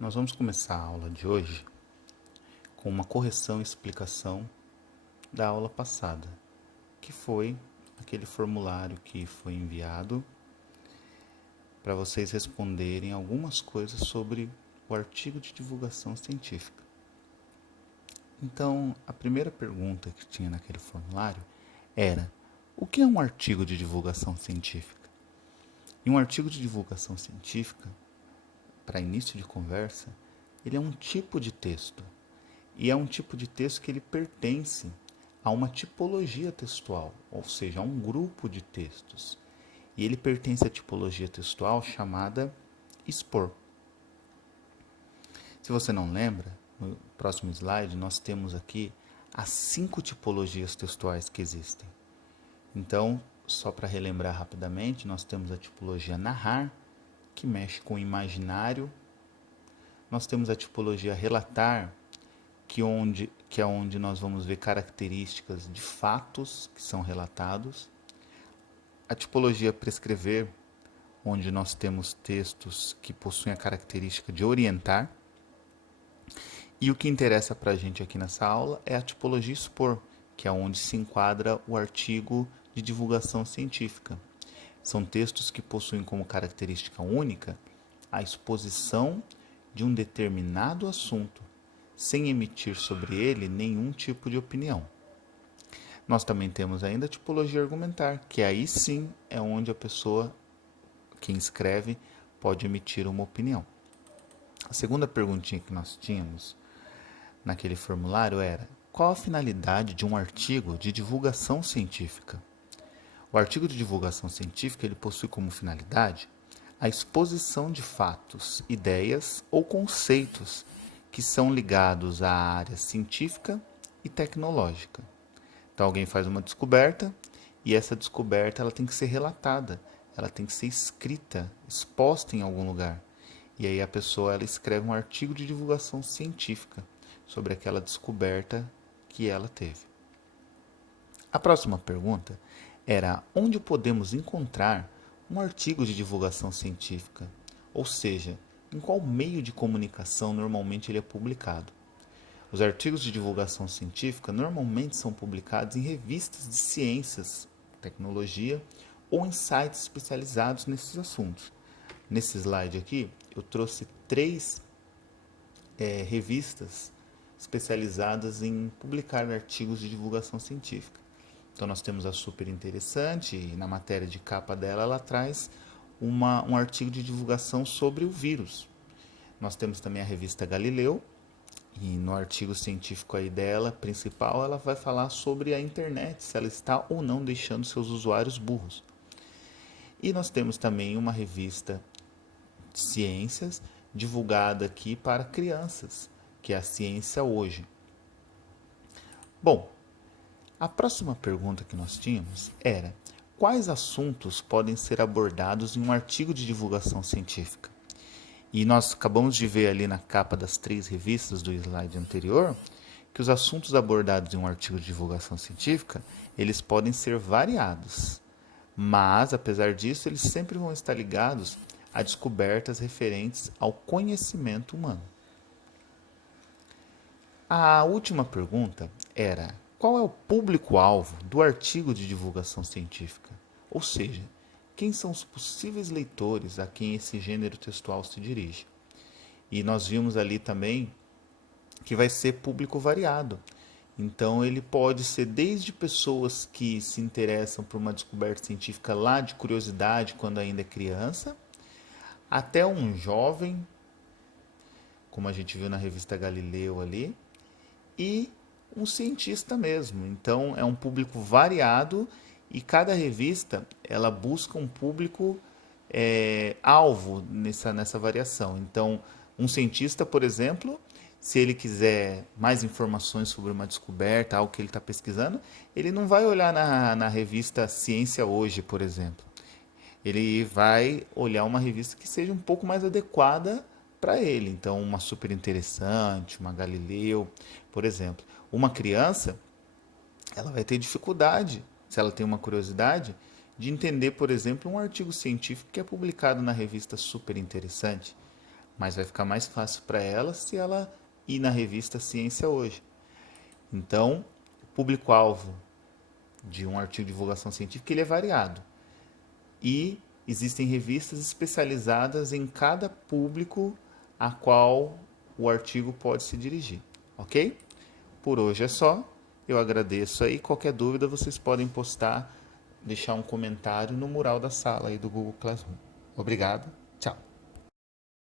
Nós vamos começar a aula de hoje com uma correção e explicação da aula passada, que foi aquele formulário que foi enviado para vocês responderem algumas coisas sobre o artigo de divulgação científica. Então, a primeira pergunta que tinha naquele formulário era: o que é um artigo de divulgação científica? E um artigo de divulgação científica, para início de conversa, ele é um tipo de texto. E é um tipo de texto que ele pertence a uma tipologia textual, ou seja, a um grupo de textos. E ele pertence à tipologia textual chamada expor. Se você não lembra, no próximo slide nós temos aqui as 5 tipologias textuais que existem. Então, só para relembrar rapidamente, nós temos a tipologia narrar, que mexe com o imaginário. Nós temos a tipologia relatar, que é onde nós vamos ver características de fatos que são relatados. A tipologia prescrever, onde nós temos textos que possuem a característica de orientar. E o que interessa para a gente aqui nessa aula é a tipologia expor, que é onde se enquadra o artigo de divulgação científica. São textos que possuem como característica única a exposição de um determinado assunto, sem emitir sobre ele nenhum tipo de opinião. Nós também temos ainda a tipologia argumentar, que aí sim é onde a pessoa, quem escreve, pode emitir uma opinião. A segunda perguntinha que nós tínhamos naquele formulário era: qual a finalidade de um artigo de divulgação científica? O artigo de divulgação científica ele possui como finalidade a exposição de fatos, ideias ou conceitos que são ligados à área científica e tecnológica. Então alguém faz uma descoberta e essa descoberta ela tem que ser relatada, ela tem que ser escrita, exposta em algum lugar. E aí a pessoa ela escreve um artigo de divulgação científica sobre aquela descoberta que ela teve. A próxima pergunta era: onde podemos encontrar um artigo de divulgação científica? Ou seja, em qual meio de comunicação normalmente ele é publicado? Os artigos de divulgação científica normalmente são publicados em revistas de ciências, tecnologia ou em sites especializados nesses assuntos. Nesse slide aqui, eu trouxe 3 revistas especializadas em publicar artigos de divulgação científica. Então nós temos a Super Interessante e na matéria de capa dela ela traz um artigo de divulgação sobre o vírus. Nós temos também a revista Galileu e no artigo científico aí dela, principal, ela vai falar sobre a internet, se ela está ou não deixando seus usuários burros. E nós temos também uma revista de ciências divulgada aqui para crianças, que é a Ciência Hoje. Bom, a próxima pergunta que nós tínhamos era: quais assuntos podem ser abordados em um artigo de divulgação científica? E nós acabamos de ver ali na capa das 3 revistas do slide anterior que os assuntos abordados em um artigo de divulgação científica, eles podem ser variados. Mas, apesar disso, eles sempre vão estar ligados a descobertas referentes ao conhecimento humano. A última pergunta era: qual é o público-alvo do artigo de divulgação científica? Ou seja, quem são os possíveis leitores a quem esse gênero textual se dirige? E nós vimos ali também que vai ser público variado. Então ele pode ser desde pessoas que se interessam por uma descoberta científica lá de curiosidade quando ainda é criança, até um jovem, como a gente viu na revista Galileu ali, e um cientista mesmo. Então é um público variado e cada revista ela busca um público alvo nessa variação. Então um cientista, por exemplo, se ele quiser mais informações sobre uma descoberta, algo que ele está pesquisando, ele não vai olhar na revista Ciência Hoje, por exemplo. Ele vai olhar uma revista que seja um pouco mais adequada para ele. Então, uma Super Interessante, uma Galileu, por exemplo. Uma criança, ela vai ter dificuldade, se ela tem uma curiosidade, de entender, por exemplo, um artigo científico que é publicado na revista Super Interessante. mas vai ficar mais fácil para ela se ela ir na revista Ciência Hoje. Então, o público-alvo de um artigo de divulgação científica ele é variado. E existem revistas especializadas em cada público a qual o artigo pode se dirigir, ok? Por hoje é só. Eu agradeço aí. Qualquer dúvida vocês podem postar, deixar um comentário no mural da sala aí do Google Classroom. Obrigado.